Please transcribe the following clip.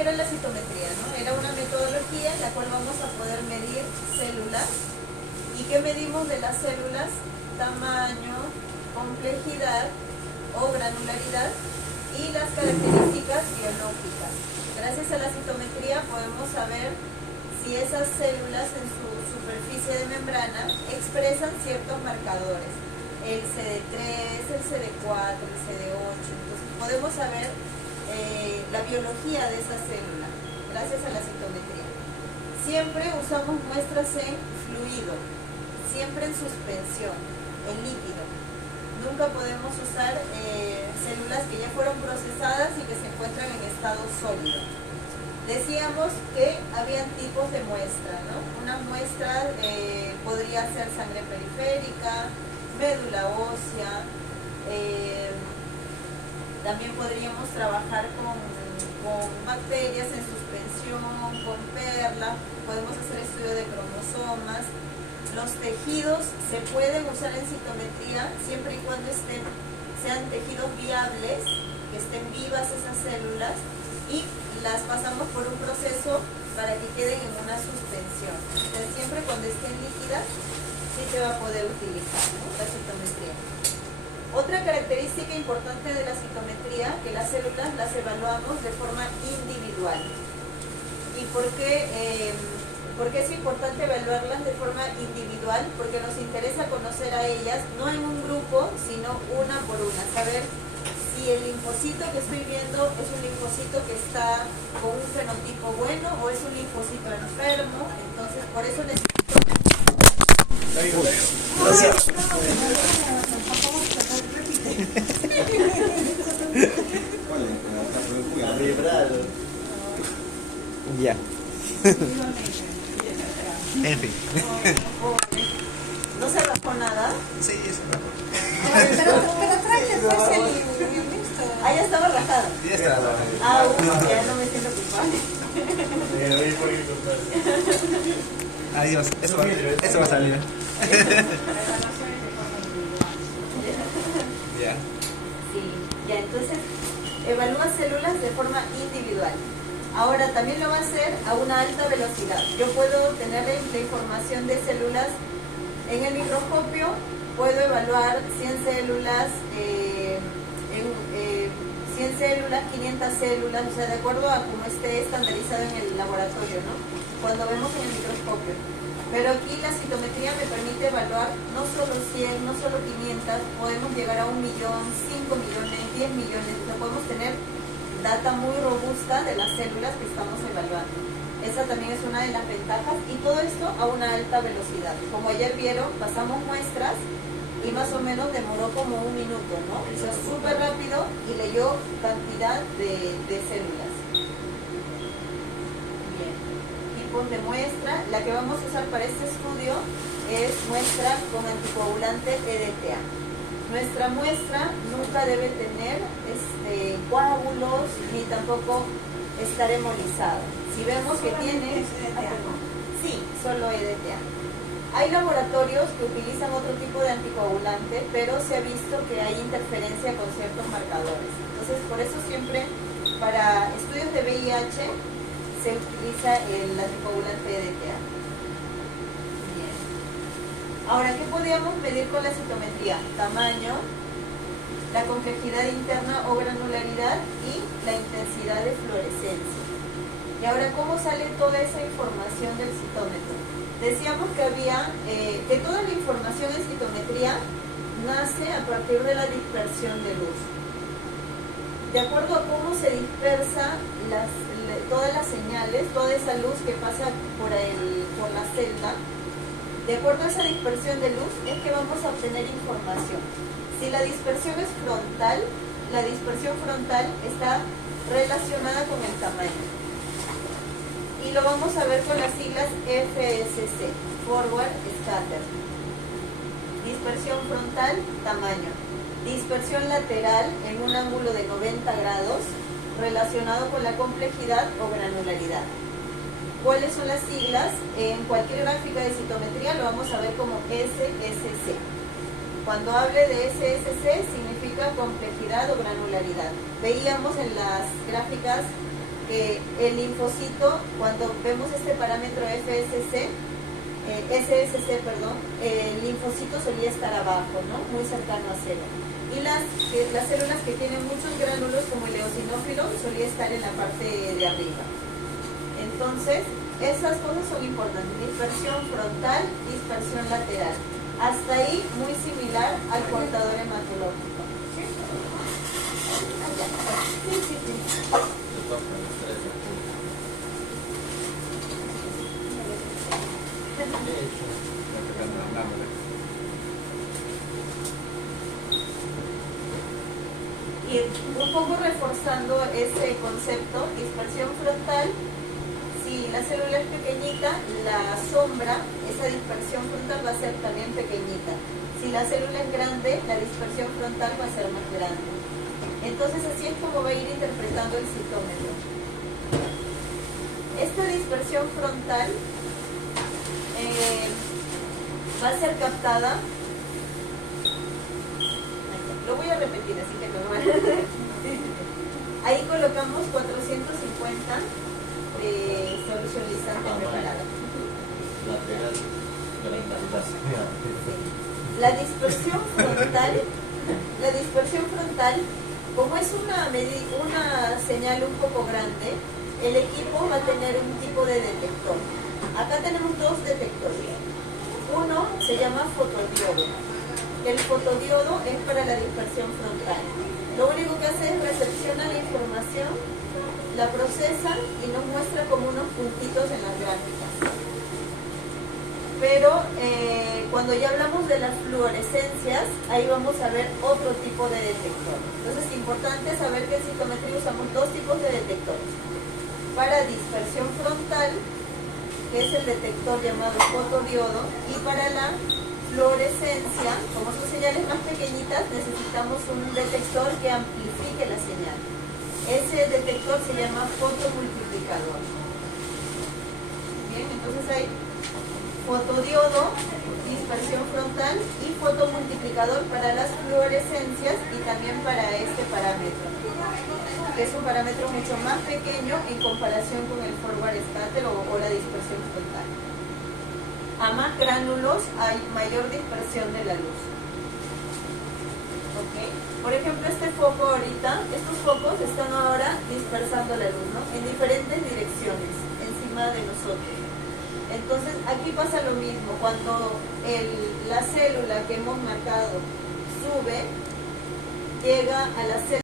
que era la citometría, ¿no? Era una metodología en la cual vamos a poder medir células. ¿Y qué medimos de las células? Tamaño, complejidad o granularidad y las características biológicas. Gracias a la citometría podemos saber si esas células en su superficie de membrana expresan ciertos marcadores, el CD3, el CD4, el CD8. Entonces podemos saber la biología de esa célula gracias a la citometría. Siempre usamos muestras en fluido, siempre en suspensión, en líquido. Nunca podemos usar células que ya fueron procesadas y que se encuentran en estado sólido. Decíamos que habían tipos de muestra, ¿no? Una muestra podría ser sangre periférica, médula ósea, también podríamos trabajar con bacterias en suspensión, con perla, podemos hacer estudio de cromosomas. Los tejidos se pueden usar en citometría siempre y cuando sean tejidos viables, que estén vivas esas células, y las pasamos por un proceso para que queden en una suspensión. Entonces, siempre cuando estén líquidas, sí se va a poder utilizar, ¿no?, la citometría. Otra característica importante de la citometría, que las células las evaluamos de forma individual. ¿Y por qué es importante evaluarlas de forma individual? Porque nos interesa conocer a ellas, no en un grupo, sino una por una, saber si el linfocito que estoy viendo es un linfocito que está con un fenotipo bueno o es un linfocito enfermo. Entonces, por eso necesito... Ya. En fin. ¿No se rascó nada? Sí, eso es raro. Pero tráete pues el listo. Ah, ya estaba rajada. Ya está. Ah, ya no me siento culpable. Adiós. Eso va a salir. Ya. Sí, ya, entonces evalúa células de forma individual. Ahora también lo va a hacer a una alta velocidad. Yo puedo tener la información de células en el microscopio, puedo evaluar 100 células, 100 células, 500 células, o sea, de acuerdo a cómo esté estandarizado en el laboratorio, ¿no?, cuando vemos en el microscopio. Pero aquí la citometría me permite evaluar no solo 100, no solo 500, podemos llegar a 1 millón, 5 millones, 10 millones, o sea, podemos tener data muy robusta de las células que estamos evaluando. Esa también es una de las ventajas, y todo esto a una alta velocidad. Como ayer vieron, pasamos muestras y más o menos demoró como 1 minuto, ¿no? O sea, súper rápido, y leyó cantidad de células. Bien. Tipos de muestra. La que vamos a usar para este estudio es muestra con anticoagulante EDTA. Nuestra muestra nunca debe tener coágulos ni tampoco estar hemolizada. Si vemos que tiene... Sí, solo EDTA. Hay laboratorios que utilizan otro tipo de anticoagulante, pero se ha visto que hay interferencia con ciertos marcadores. Entonces, por eso siempre para estudios de VIH se utiliza el anticoagulante EDTA. Bien. Ahora, ¿qué podríamos medir con la citometría? Tamaño, la complejidad interna o granularidad y la intensidad de fluorescencia. Y ahora, ¿cómo sale toda esa información del citómetro? Decíamos que que toda la información en citometría nace a partir de la dispersión de luz. De acuerdo a cómo se dispersa todas las señales, toda esa luz que pasa por la celda, de acuerdo a esa dispersión de luz es que vamos a obtener información. Si la dispersión es frontal, la dispersión frontal está relacionada con el tamaño. Y lo vamos a ver con las siglas FSC, Forward Scatter. Dispersión frontal, tamaño. Dispersión lateral en un ángulo de 90 grados, relacionado con la complejidad o granularidad. ¿Cuáles son las siglas? En cualquier gráfica de citometría lo vamos a ver como SSC. Cuando hable de SSC significa complejidad o granularidad. Veíamos en las gráficas el linfocito, cuando vemos este parámetro SSC, el linfocito solía estar abajo, ¿no? Muy cercano a cero. Y las células que tienen muchos gránulos, como el eosinófilo, solía estar en la parte de arriba. Entonces, esas cosas son importantes. Dispersión frontal, dispersión lateral. Hasta ahí, muy similar al portador hematológico. ¿Sí? Sí. Y un poco reforzando ese concepto, dispersión frontal, si la célula es pequeñita, la sombra, esa dispersión frontal va a ser también pequeñita. Si la célula es grande, la dispersión frontal va a ser más grande. Entonces así es como va a ir interpretando el citómetro. Esta dispersión frontal va a ser captada. Lo voy a repetir, así que no. Ahí colocamos 450 de solución lisante preparada. La dispersión frontal, como es una señal un poco grande, el equipo va a tener un tipo de detector. Acá tenemos dos detectores. Uno se llama fotodiodo. El fotodiodo es para la dispersión frontal. Lo único que hace es recepciona la información, la procesa y nos muestra como unos puntitos en las gráficas. Pero cuando ya hablamos de las fluorescencias, ahí vamos a ver otro tipo de detector. Entonces es importante saber que en citometría usamos dos tipos de detectores. Para dispersión frontal, que es el detector llamado fotodiodo, y para la fluorescencia, como son señales más pequeñitas, necesitamos un detector que amplifique la señal. Ese detector se llama fotomultiplicador. Bien, entonces hay fotodiodo, dispersión frontal y fotomultiplicador para las fluorescencias y también para este parámetro, que es un parámetro mucho más pequeño en comparación con el forward scatter o la dispersión frontal. A más gránulos hay mayor dispersión de la luz. ¿Okay? Por ejemplo, este foco ahorita, estos focos están ahora dispersando la luz, ¿no? En diferentes direcciones, encima de nosotros. Entonces, aquí pasa lo mismo. Cuando la célula que hemos marcado sube, llega a la célula